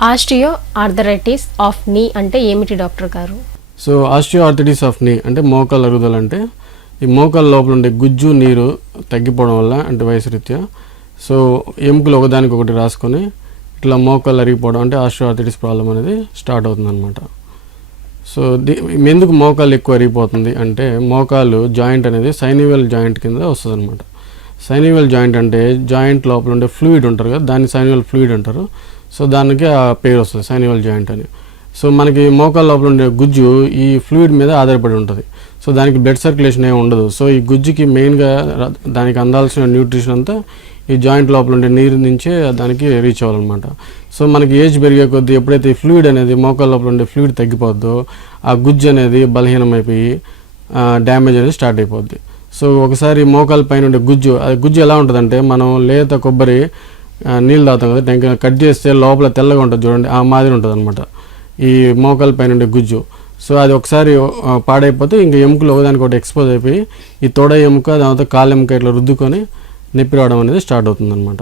Osteo arthritis of నీ అంటే ఏమిటి డాక్టర్ గారు? సో ఆస్టియో ఆర్థరైటిస్ ఆఫ్ నీ అంటే మోకాలు అరుగుదల అంటే ఈ మోకాల లోపల ఉండే గుజ్జు నీరు తగ్గిపోవడం వల్ల అంటే వయసు రీత్యా సో ఎముకలు ఒకదానికి ఒకటి రాసుకొని ఇట్లా మోకాలు అరిగిపోవడం అంటే ఆస్టియో ఆర్థరైటిస్ ప్రాబ్లం అనేది స్టార్ట్ అవుతుంది సో ది ఎందుకు మోకాలు ఎక్కువ అరిగిపోతుంది అంటే మోకాలు జాయింట్ అనేది సైనివల్ జాయింట్ కింద వస్తుంది అనమాట సైనివల్ జాయింట్ అంటే జాయింట్ లోపల ఉండే ఫ్లూయిడ్ ఉంటారు కదా దాన్ని సైనివల్ ఫ్లూయిడ్ అంటారు. సో దానికి ఆ పేరు వస్తుంది సైనివల్ జాయింట్ అని. సో మనకి మోకాల లోపల ఉండే గుజ్జు ఈ ఫ్లూయిడ్ మీద ఆధారపడి ఉంటుంది. సో దానికి బ్లడ్ సర్క్యులేషన్ ఏమి ఉండదు. సో ఈ గుజ్జుకి మెయిన్గా దానికి అందాల్సిన న్యూట్రిషన్ అంతా ఈ జాయింట్ లోపల ఉండే నీరు నుంచే దానికి రీచ్ అవ్వాలన్నమాట. సో మనకి ఏజ్ పెరిగే కొద్దీ ఎప్పుడైతే ఈ ఫ్లూయిడ్ అనేది మోకాల లోపల ఉండే ఫ్లూయిడ్ తగ్గిపోద్దో ఆ గుజ్జు అనేది బలహీనమైపోయి డ్యామేజ్ అనేది స్టార్ట్ అయిపోద్ది. సో ఒకసారి మోకాల పైన ఉండే గుజ్జు అది గుజ్జు ఎలా ఉంటుందంటే మనం లేత కొబ్బరి నీళ్ళు తాగుతాం కదా టెంక కట్ చేస్తే లోపల తెల్లగా ఉంటుంది చూడండి ఆ మాదిరి ఉంటుంది అనమాట ఈ మోకాల పైన ఉండే గుజ్జు. సో అది ఒకసారి పాడైపోతే ఇంకా ఎముకలు ఒకదానికి ఒకటి ఎక్స్పోజ్ అయిపోయి ఈ తొడ ఎముక తర్వాత కాళ్ళ ఎముక ఇట్లా రుద్దుకొని నొప్పి రావడం అనేది స్టార్ట్ అవుతుంది అనమాట